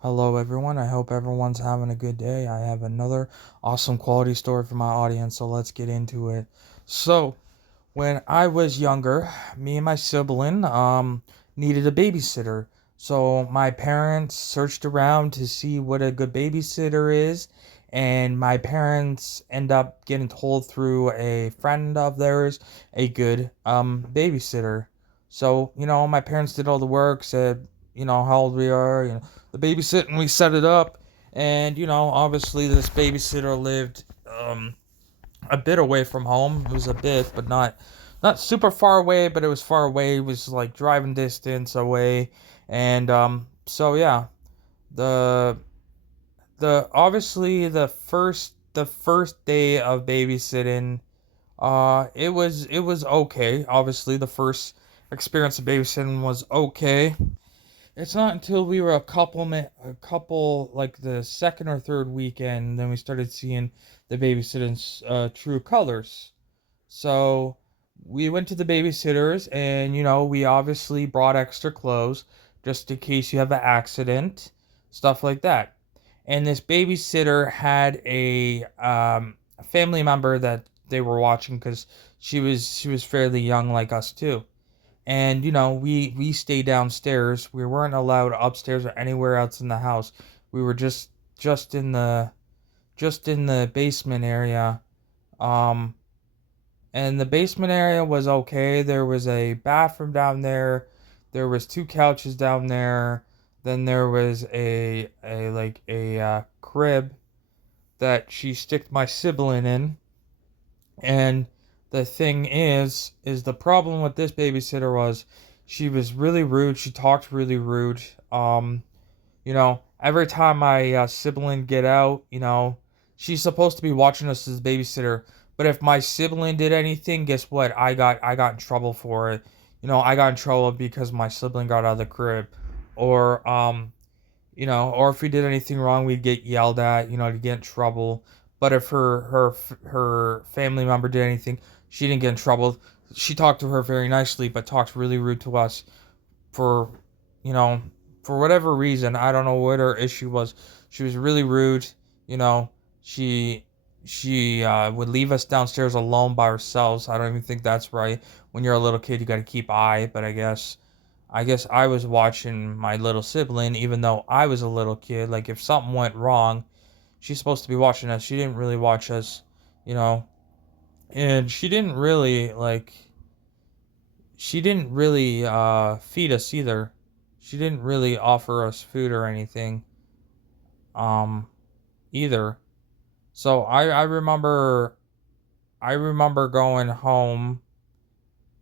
Hello, everyone. I hope everyone's having a good day. I have another awesome quality story for my audience, so let's get into it. So, when I was younger, me and my sibling needed a babysitter. So, my parents searched around to see what a good babysitter is, and my parents end up getting told through a friend of theirs a good babysitter. So, my parents did all the work, said, how old we are, the babysit, and we set it up. And obviously this babysitter lived a bit away from home. It was a bit, but not super far away, but it was far away. It was like driving distance away. And so yeah, the the obviously the first day of babysitting, it was okay. Obviously the first experience of babysitting was okay. It's not until we were a couple, like the second or third weekend, then we started seeing the babysitting's true colors. So we went to the babysitters, and we obviously brought extra clothes just in case you have an accident, stuff like that. And this babysitter had a family member that they were watching because she was fairly young like us too. And we stayed downstairs. We weren't allowed upstairs or anywhere else in the house. We were just in the just in the basement area. Um and the basement area was okay. There was a bathroom down there. There was two couches down there. Then there was a crib that she sticked my sibling in. And the thing is the problem with this babysitter was she was really rude. She talked really rude. Every time my sibling get out, she's supposed to be watching us as babysitter. But if my sibling did anything, guess what? I got in trouble for it. I got in trouble because my sibling got out of the crib, or or if we did anything wrong, we'd get yelled at, to get in trouble. But if her family member did anything, she didn't get in trouble. She talked to her very nicely, but talked really rude to us for, you know, for whatever reason. I don't know what her issue was. She was really rude. You know, she she would leave us downstairs alone by ourselves. I don't even think that's right. When you're a little kid, you got to keep eye. But I guess I was watching my little sibling, even though I was a little kid. Like, if something went wrong, she's supposed to be watching us. She didn't really watch us, you know. And she didn't really feed us either. She didn't really offer us food or anything um either. So I remember going home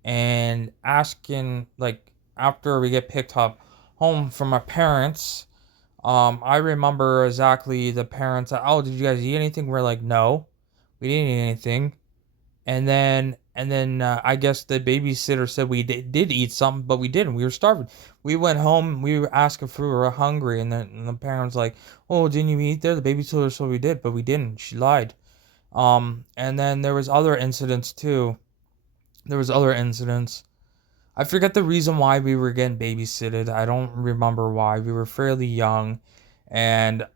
and asking, like, after we get picked up home from our parents. I remember exactly the parents. Oh, did you guys eat anything? We're like, no, we didn't eat anything. And then I guess the babysitter said we did eat something, but we didn't. We were starving. We went home. We were asking if we were hungry, and the parents like, oh, didn't you eat there? The babysitter said we did, but we didn't. She lied. And then there was other incidents too. There was other incidents. I forget the reason why we were getting babysitted. I don't remember why. We were fairly young, and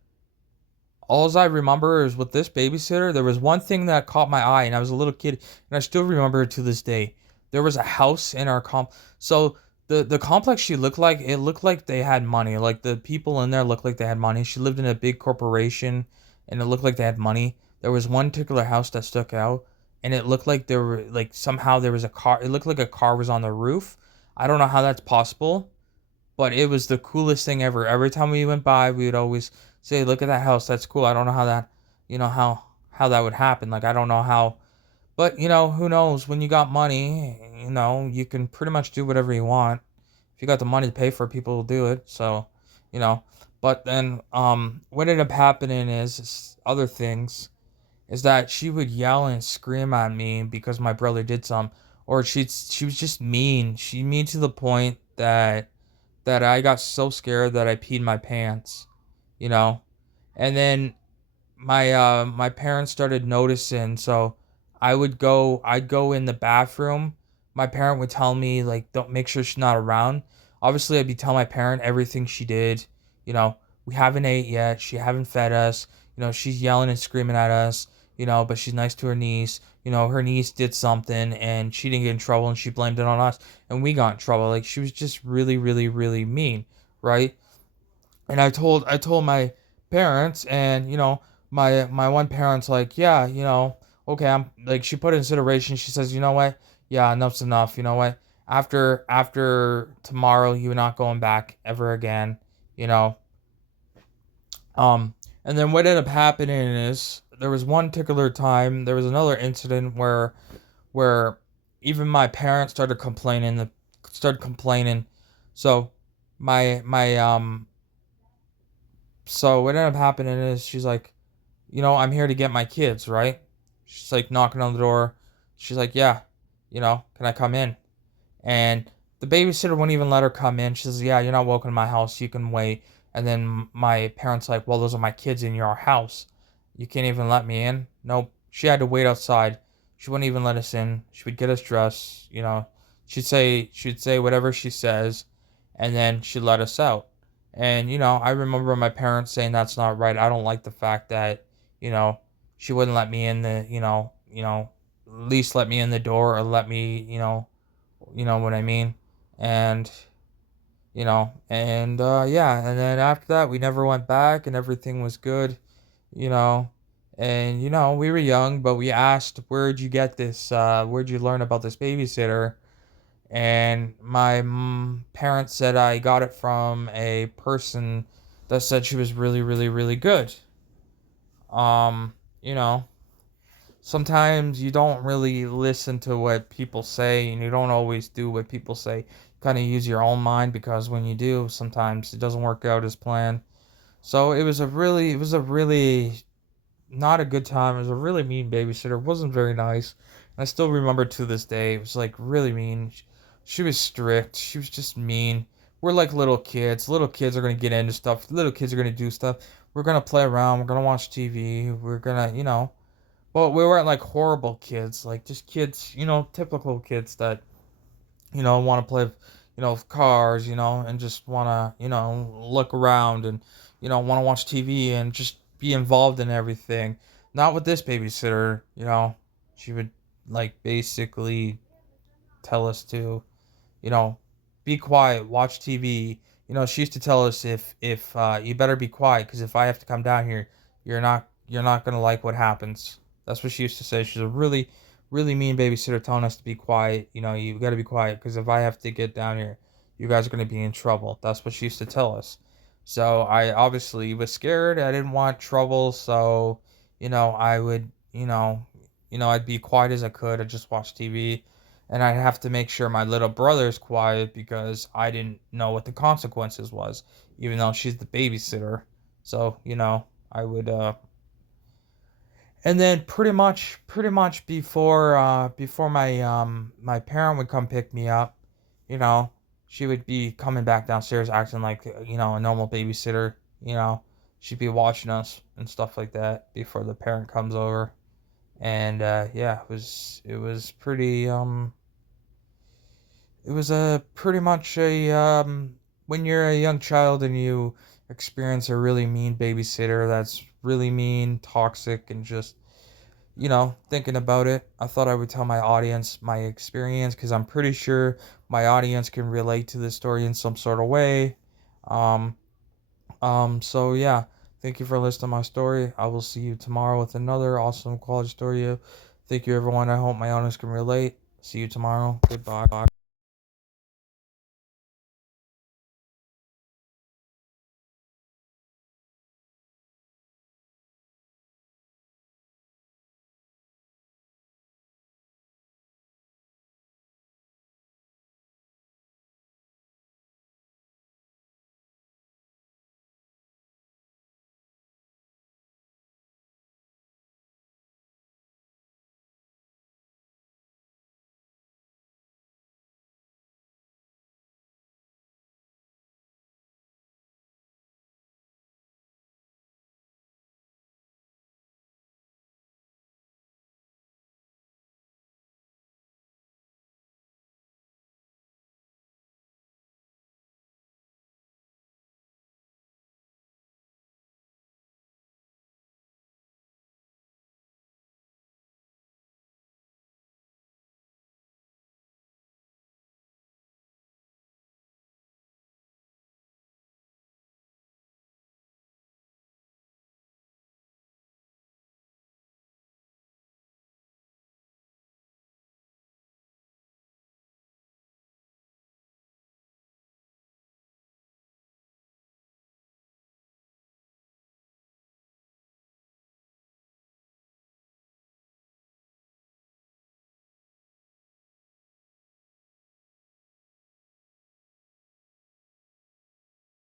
all I remember is with this babysitter, there was one thing that caught my eye, and I was a little kid, and I still remember it to this day. There was a house in our so the complex she looked like, it looked like they had money. Like, the people in there looked like they had money. She lived in a big corporation, and it looked like they had money. There was one particular house that stuck out, and it looked like there were, like, somehow there was a car. It looked like a car was on the roof. I don't know how that's possible, but it was the coolest thing ever. Every time we went by, we would always say, "Look at that house. That's cool." I don't know how that, how that would happen. Like, I don't know how, but who knows? When you got money, you can pretty much do whatever you want. If you got the money to pay for it, people will do it. So, you know. But then, what ended up happening is other things. Is that she would yell and scream at me because my brother did some, or she was just mean. She mean to the point that I got so scared that I peed my pants, you know. And then my parents started noticing, so I'd go in the bathroom. My parent would tell me, like, don't, make sure she's not around. Obviously, I'd be telling my parent everything she did, you know. we haven't ate yet. She haven't fed us. She's yelling and screaming at us. But she's nice to her niece. Her niece did something and she didn't get in trouble and she blamed it on us and we got in trouble. Like she was just really, really, really mean, right? And I told my parents, and my one parent's like, yeah, okay, I'm like, she put it in consideration. She says, you know what, yeah, enough's enough. You know what, after tomorrow you're not going back ever again. you know um and then what ended up happening is there was one particular time, there was another incident where even my parents started complaining. So my so what ended up happening is she's like, I'm here to get my kids, right? She's like knocking on the door. She's like, yeah, can I come in? And the babysitter wouldn't even let her come in. She says, yeah, you're not welcome to my house. You can wait. And then my parents like, well, those are my kids in your house. You can't even let me in. Nope. She had to wait outside. She wouldn't even let us in. She would get us dressed. She'd say whatever she says, and then she'd let us out. And I remember my parents saying that's not right. I don't like the fact that, you know, she wouldn't let me in at least let me in the door, or let me, you know what I mean? And yeah, and then after that we never went back and everything was good, you know. And we were young, but we asked, where'd you get this, where'd you learn about this babysitter? And my parents said I got it from a person that said she was really, really, really good. Um, you know, Sometimes you don't really listen to what people say, and you don't always do what people say. Kind of use your own mind, because when you do, sometimes it doesn't work out as planned. So it was a really not a good time. It was a really mean babysitter. It wasn't very nice. And I still remember to this day. It was like really mean. She was strict. She was just mean. We're like little kids. Little kids are gonna get into stuff. Little kids are gonna do stuff. We're gonna play around. We're gonna watch TV. We're gonna, but we weren't like horrible kids, like just kids, typical kids that, want to play, with cars, and just want to, look around and, want to watch TV and just be involved in everything. Not with this babysitter. She would like basically tell us to, you know, be quiet, watch TV. She used to tell us, if you better be quiet, because if I have to come down here, you're not gonna like what happens. That's what she used to say. She's a really, really mean babysitter, telling us to be quiet. You got to be quiet, because if I have to get down here, you guys are gonna be in trouble. That's what she used to tell us. So I obviously was scared. I didn't want trouble, so I would, I'd be quiet as I could. I'd just watch TV, and I'd have to make sure my little brother's quiet, because I didn't know what the consequences was, even though she's the babysitter. So I would and then pretty much before my parent would come pick me up, you know, she would be coming back downstairs acting like, a normal babysitter. You know, she'd be watching us and stuff like that before the parent comes over. And yeah, it was a pretty much a when you're a young child and you experience a really mean babysitter that's really mean, toxic, and just, thinking about it, I thought I would tell my audience my experience, because I'm pretty sure my audience can relate to this story in some sort of way. Um, so yeah, thank you for listening to my story. I will see you tomorrow with another awesome quality story. Thank you, everyone. I hope my audience can relate. See you tomorrow. Goodbye.